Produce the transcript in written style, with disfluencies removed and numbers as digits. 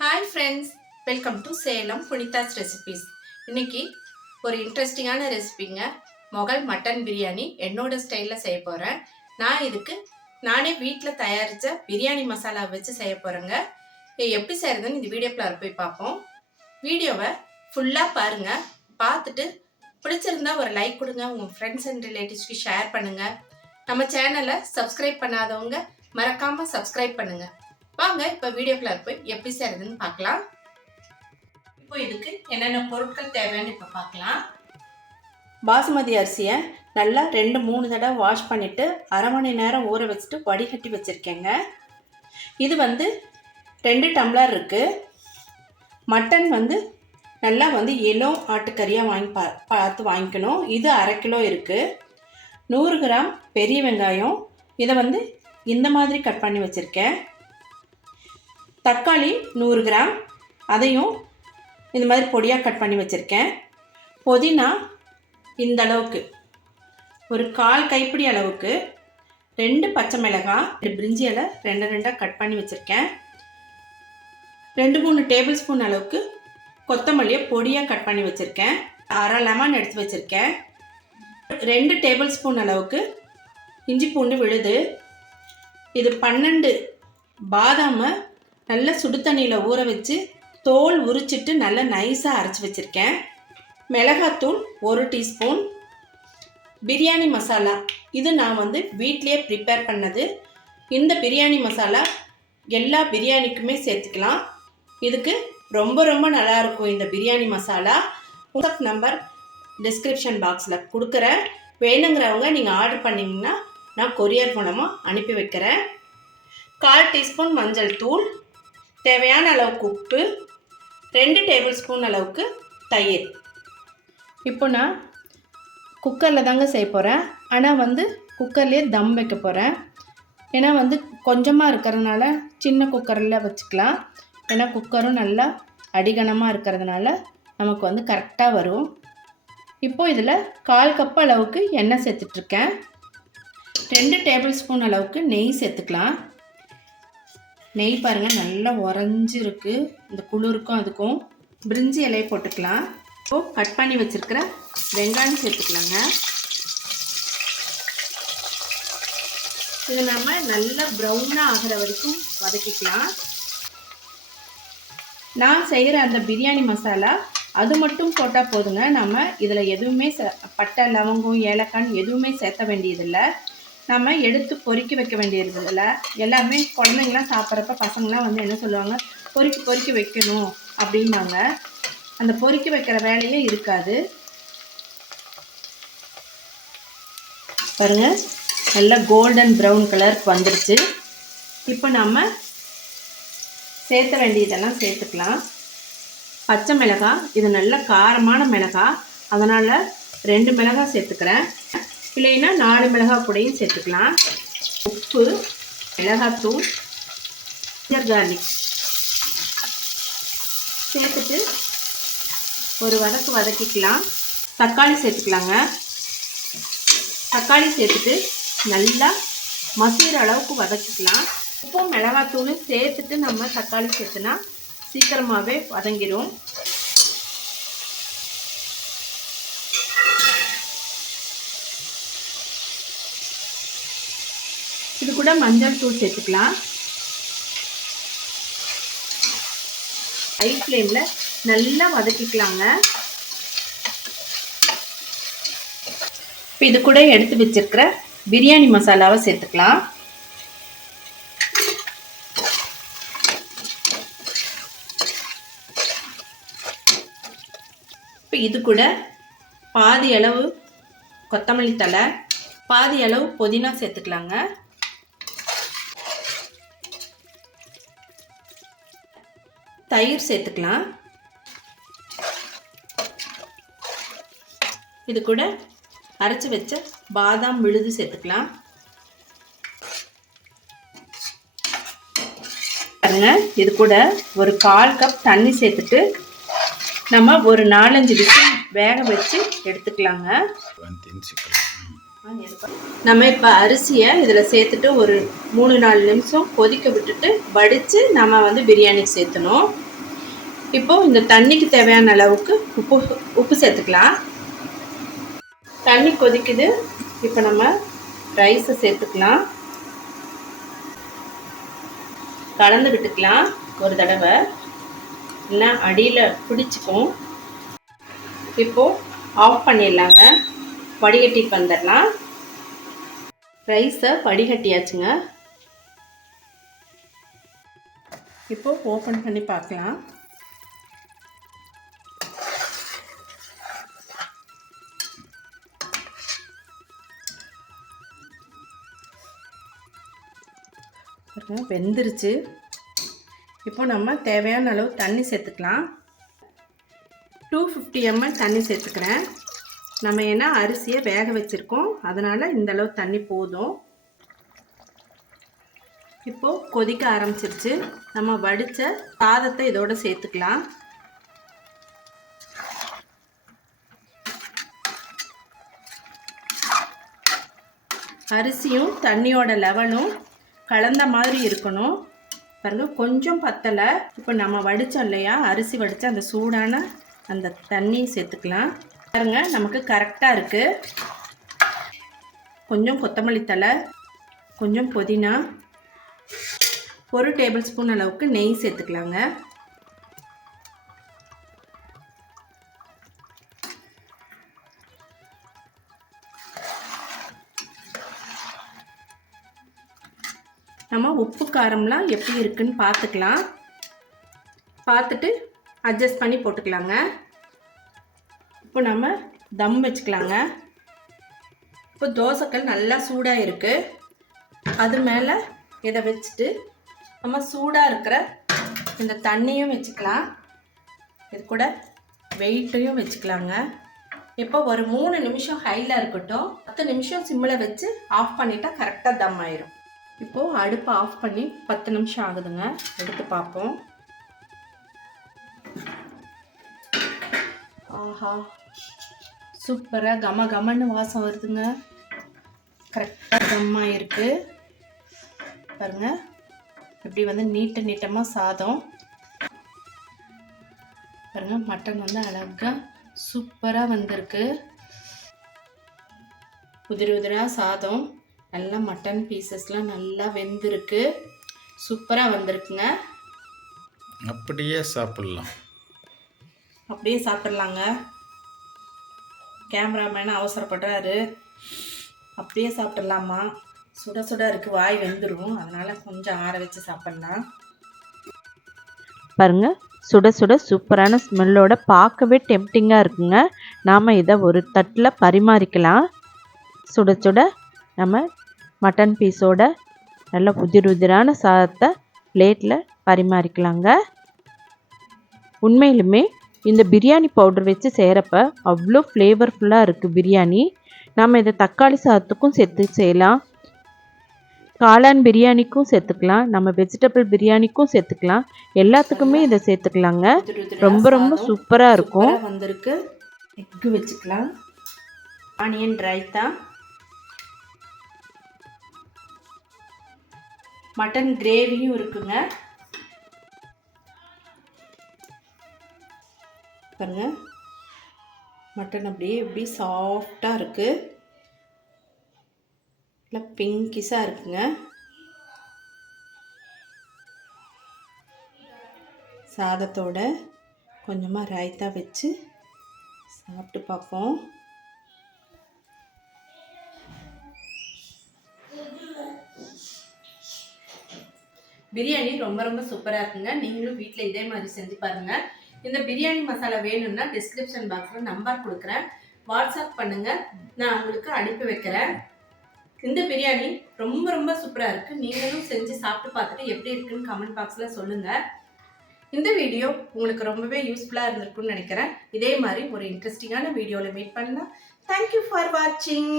Hi friends, welcome to Salem புனிதாஸ் recipes. இன்னைக்கு ஒரு இன்ட்ரெஸ்டிங்கான ரெசிபிங்க. மொகல் மட்டன் பிரியாணி என்னோட ஸ்டைலில் செய்ய போகிறேன். நான் இதுக்கு நானே வீட்டில் தயாரித்த பிரியாணி மசாலா வச்சு செய்ய போகிறேங்க. எப்படி செய்கிறதுன்னு இந்த வீடியோக்குள்ள போய் பார்ப்போம். வீடியோவை ஃபுல்லாக பாருங்கள். பார்த்துட்டு பிடிச்சிருந்தா ஒரு லைக் கொடுங்க. உங்கள் ஃப்ரெண்ட்ஸ் அண்ட் ரிலேட்டிவ்ஸ்க்கு ஷேர் பண்ணுங்கள். நம்ம சேனலை சப்ஸ்கிரைப் பண்ணாதவங்க மறக்காமல் சப்ஸ்கிரைப் பண்ணுங்கள். வாங்க இப்போ வீடியோக்குள்ள போய் எப்படி செய்யறதுன்னு பார்க்கலாம். இப்போ இதுக்கு என்னென்ன பொருட்கள் தேவைன்னு இப்போ பார்க்கலாம். பாசுமதி அரிசியை நல்லா 2-3 தடவை வாஷ் பண்ணிவிட்டு அரை மணி நேரம் ஊற வச்சுட்டு வடிகட்டி வச்சுருக்கேங்க. இது 2 டம்ளர் இருக்குது. மட்டன் நல்லா எலோ ஆட்டுக்கறியாக பார்த்து வாங்கிக்கணும். இது 1/2 கிலோ இருக்குது. 100 கிராம் பெரிய வெங்காயம், இதை இந்த மாதிரி கட் பண்ணி வச்சுருக்கேன். தக்காளி 100 கிராம், அதையும் இந்த மாதிரி பொடியாக கட் பண்ணி வச்சுருக்கேன். புதினா இந்த அளவுக்கு ஒரு 1/4 கைப்பிடி அளவுக்கு, 2 பச்சை மிளகாய், 2 பிரிஞ்சி இலை 2 கட் பண்ணி வச்சுருக்கேன். 2-3 டேபிள் ஸ்பூன் அளவுக்கு கொத்தமல்லியை பொடியாக கட் பண்ணி வச்சுருக்கேன். அரை லெமன் எடுத்து வச்சுருக்கேன். 2 டேபிள் ஸ்பூன் அளவுக்கு இஞ்சி பூண்டு விழுது. இது 12 பாதாமை நல்லா சுடு தண்ணியில் ஊற வச்சு தோல் உரிச்சிட்டு நல்லா நைஸாக அரைச்சி வச்சுருக்கேன். மிளகாத்தூள் 1 டீஸ்பூன். பிரியாணி மசாலா இது நான் வீட்டிலேயே ப்ரிப்பேர் பண்ணது. இந்த பிரியாணி மசாலா எல்லா பிரியாணிக்குமே சேர்த்துக்கலாம். இதுக்கு ரொம்ப ரொம்ப நல்லாயிருக்கும் இந்த biryani masala. WhatsApp number description பாக்ஸில் கொடுக்குறேன். வேணுங்கிறவங்க நீங்கள் ஆர்டர் பண்ணிங்கன்னா நான் கொரியர் மூலமாக அனுப்பி வைக்கிறேன். 1/4 டீஸ்பூன் மஞ்சள் தூள், தேவையான அளவுக்கு உப்பு, 2 டேபிள் ஸ்பூன் அளவுக்கு தயிர். இப்போ நான் குக்கரில் தாங்க செய்ய போகிறேன். ஆனால் குக்கர்லேயே தம் வைக்க போகிறேன். ஏன்னா கொஞ்சமாக இருக்கிறதுனால சின்ன குக்கரில் வச்சுக்கலாம். ஏன்னா குக்கரும் நல்லா அடிகனமாக இருக்கிறதுனால நமக்கு கரெக்டாக வரும். இப்போது இதில் 1/4 கப் அளவுக்கு எண்ணெய் சேர்த்துட்ருக்கேன். 2 டேபிள் ஸ்பூன் அளவுக்கு நெய் சேர்த்துக்கலாம். நெய் பாருங்கள் நல்லா உறைஞ்சிருக்கு. இந்த குளிருக்கும் அதுக்கும் பிரிஞ்சி இலையை போட்டுக்கலாம். இப்போது கட் பண்ணி வச்சுருக்கிற வெங்காயம் சேர்த்துக்கலாங்க. இது நம்ம நல்லா ப்ரௌனாக ஆகிற வரைக்கும் வதக்கிக்கலாம். நான் செய்கிற அந்த பிரியாணி மசாலா அது மட்டும் போட்டால் போதுங்க. நம்ம இதில் எதுவுமே பட்டை லவங்கம் ஏலக்காய் எதுவுமே சேர்த்த வேண்டியதில்லை. நம்ம எடுத்து பொறுக்கி வைக்க வேண்டியதில்லை. எல்லாமே குழந்தைங்களாம் சாப்பிட்றப்ப பசங்களாம் என்ன சொல்லுவாங்க, பொறுக்கி வைக்கணும் அப்படிம்பாங்க. அந்த பொறுக்கி வைக்கிற வேலையே இருக்காது. பாருங்கள் நல்லா கோல்டன் ப்ரௌன் கலருக்கு வந்துருச்சு. இப்போ நம்ம சேர்த்த வேண்டியதெல்லாம் சேர்த்துக்கலாம். பச்சை மிளகாய் இது நல்ல காரமான மிளகாய், அதனால் 2 மிளகாய் சேர்த்துக்கிறேன். இல்லைன்னா 4 மிளகாய் கூடையும் சேர்த்துக்கலாம். உப்பு, மிளகாத்தூள், ஜிஞ்சர் கார்லிக் சேர்த்துட்டு ஒரு வதக்கிக்கலாம். தக்காளி சேர்த்துக்கலாங்க. தக்காளி சேர்த்துட்டு நல்லா மசிகிற அளவுக்கு வதக்கிக்கலாம். உப்பும் மிளகாத்தூளும் சேர்த்துட்டு நம்ம தக்காளி சேர்த்துனா சீக்கிரமாகவே வதங்கிடும். இது கூட மஞ்சள் தூள் சேர்த்துக்கலாம். ஹை ஃப்ளேமில் நல்லா வதக்கிக்கலாங்க. இப்போ இது கூட எடுத்து வச்சிருக்கிற பிரியாணி மசாலாவை சேர்த்துக்கலாம். இப்போ இது கூட பாதி அளவு கொத்தமல்லி தழை, பாதி அளவு புதினா சேர்த்துக்கலாங்க. தயிர் சேர்த்துக்கலாம். இது கூட அரைச்சி வச்ச பாதாம் விழுது சேர்த்துக்கலாம். பாருங்க, இது கூட ஒரு 1/4 கப் தண்ணி சேர்த்துட்டு நம்ம ஒரு 4-5 விசில் வேக வச்சு எடுத்துக்கலாங்க. நம்ம இப்போ அரிசியை இதில் சேர்த்துட்டு ஒரு 3-4 நிமிஷம் கொதிக்க விட்டுட்டு வடித்து நம்ம பிரியாணிக்கு சேர்த்தணும். இப்போது இந்த தண்ணிக்கு தேவையான அளவுக்கு உப்பு சேர்த்துக்கலாம். தண்ணி கொதிக்குது. இப்போ நம்ம ரைஸை சேர்த்துக்கலாம். கலந்து விட்டுக்கலாம் ஒரு தடவை, இல்லை அடியில் பிடிச்சிக்கும். இப்போது ஆஃப் பண்ணிடலாங்க. வடிகட்டிட்டு வந்துடலாம். ரைஸை வடிகட்டியாச்சுங்க. இப்போது ஓப்பன் பண்ணி பார்க்கலாம். வெந்துருச்சு. இப்போ நம்ம தேவையான அளவு தண்ணி சேர்த்துக்கலாம். 250 ml தண்ணி சேர்த்துக்கிறேன். நம்ம ஏன்னா அரிசியை வேக வச்சுருக்கோம், அதனால் இந்த அளவு தண்ணி போதும். இப்போது கொதிக்க ஆரம்பிச்சிருச்சு. நம்ம வடித்த சாதத்தை இதோடு சேர்த்துக்கலாம். அரிசியும் தண்ணியோட லெவலும் கலந்த மாதிரி இருக்கணும். பாருங்கள், கொஞ்சம் பத்தலை. இப்போ நம்ம வடித்தோம் இல்லையா, அரிசி வடித்த அந்த சூடான அந்த தண்ணி சேர்த்துக்கலாம். பாருங்கள், நமக்கு கரெக்டாக இருக்குது. கொஞ்சம் கொத்தமல்லி தழை, கொஞ்சம் புதினா, 1 டேபிள் ஸ்பூன் அளவுக்கு நெய் சேர்த்துக்கலாங்க. நம்ம உப்பு காரம்லாம் எப்படி இருக்குன்னு பார்த்துக்கலாம். பார்த்துட்டு அட்ஜஸ்ட் பண்ணி போட்டுக்கலாங்க. இப்போ நம்ம தம் வச்சுக்கலாங்க. இப்போ தோசைக்கல் நல்லா சூடாக இருக்குது. அது மேலே இதை வச்சுட்டு நம்ம சூடாக இருக்கிற இந்த தண்ணியும் வச்சுக்கலாம். இது கூட வெயிட்டையும் வச்சுக்கலாங்க. இப்போ ஒரு 3 நிமிஷம் ஹையில் இருக்கட்டும். 10 நிமிஷம் சிம்மில் வச்சு ஆஃப் பண்ணிட்டா கரெக்டாக தம் ஆயிரும். இப்போது அடுப்பை ஆஃப் பண்ணி 10 நிமிஷம் ஆகுதுங்க. எடுத்து பார்ப்போம். ஆஹா, சூப்பராக கம கமன்னு வாசம் வருதுங்க. கரெக்டாக தம்மாக இருக்குது. பாருங்கள், இப்படி வந்து நீட்டமாக சாதம். பாருங்கள், மட்டன் வந்து அழகாக சூப்பராக வந்திருக்கு. உதிராக சாதம், நல்லா மட்டன் பீசஸ்லாம் நல்லா வெந்திருக்கு. சூப்பராக வந்திருக்குங்க. அப்படியே சாப்பிட்லாம். அப்படியே சாப்பிட்லாங்க. கேமராமேன் அவசரப்படுறாரு. அப்படியே சாப்பிட்லாமா? சுட சுட இருக்குது, வாய் வெந்துடும். அதனால் கொஞ்சம் ஆற வச்சு சாப்பிட்லாம். பாருங்கள், சுட சுட சூப்பரான ஸ்மெல்லோட பார்க்கவே டெம்டிங்காக இருக்குங்க. நாம் இதை ஒரு தட்டில் பரிமாறிக்கலாம். சுட சுட நம்ம மட்டன் பீஸோட நல்ல உதிரான சாதத்தை பிளேட்டில் பரிமாறிக்கலாங்க. உண்மையிலுமே இந்த பிரியாணி பவுடர் வச்சு செய்கிறப்ப அவ்வளோ ஃப்ளேவர்ஃபுல்லாக இருக்குது பிரியாணி. நம்ம இதை தக்காளி சாதத்துக்கும் சேர்த்து செய்யலாம், காளான் பிரியாணிக்கும் சேர்த்துக்கலாம், நம்ம வெஜிடபிள் பிரியாணிக்கும் சேர்த்துக்கலாம். எல்லாத்துக்குமே இதை சேர்த்துக்கலாங்க. ரொம்ப சூப்பராக இருக்கும். வந்திருக்கு. எக்கு வச்சுக்கலாம், ஆனியன் ரைத்தா, மட்டன் கிரேவியும் இருக்குங்க. பாருங்க, மட்டன் அப்படியே எப்படி சாஃப்டாக இருக்குது, இல்லை பிங்கிஸாக இருக்குங்க. சாதத்தோட கொஞ்சமாக ரைத்தா வச்சு சாப்பிட்டு பார்ப்போம். பிரியாணி ரொம்ப சூப்பராக இருக்குங்க. நீங்களும் வீட்டில் இதே மாதிரி செஞ்சு பாருங்கள். இந்த பிரியாணி மசாலா வேணும்னா டிஸ்கிரிப்ஷன் பாக்ஸில் நம்பர் கொடுக்குறேன், வாட்ஸ்அப் பண்ணுங்கள், நான் உங்களுக்கு அனுப்பி வைக்கிறேன். இந்த பிரியாணி ரொம்ப சூப்பராக இருக்குது. நீங்களும் செஞ்சு சாப்பிட்டு பார்த்துட்டு எப்படி இருக்குன்னு கமெண்ட் பாக்ஸில் சொல்லுங்கள். இந்த வீடியோ உங்களுக்கு ரொம்பவே யூஸ்ஃபுல்லாக இருந்திருக்குன்னு நினைக்கிறேன். இதே மாதிரி ஒரு இன்ட்ரெஸ்டிங்கான வீடியோவில் மீட் பண்ணலாம். தேங்க்யூ ஃபார் வாட்சிங்.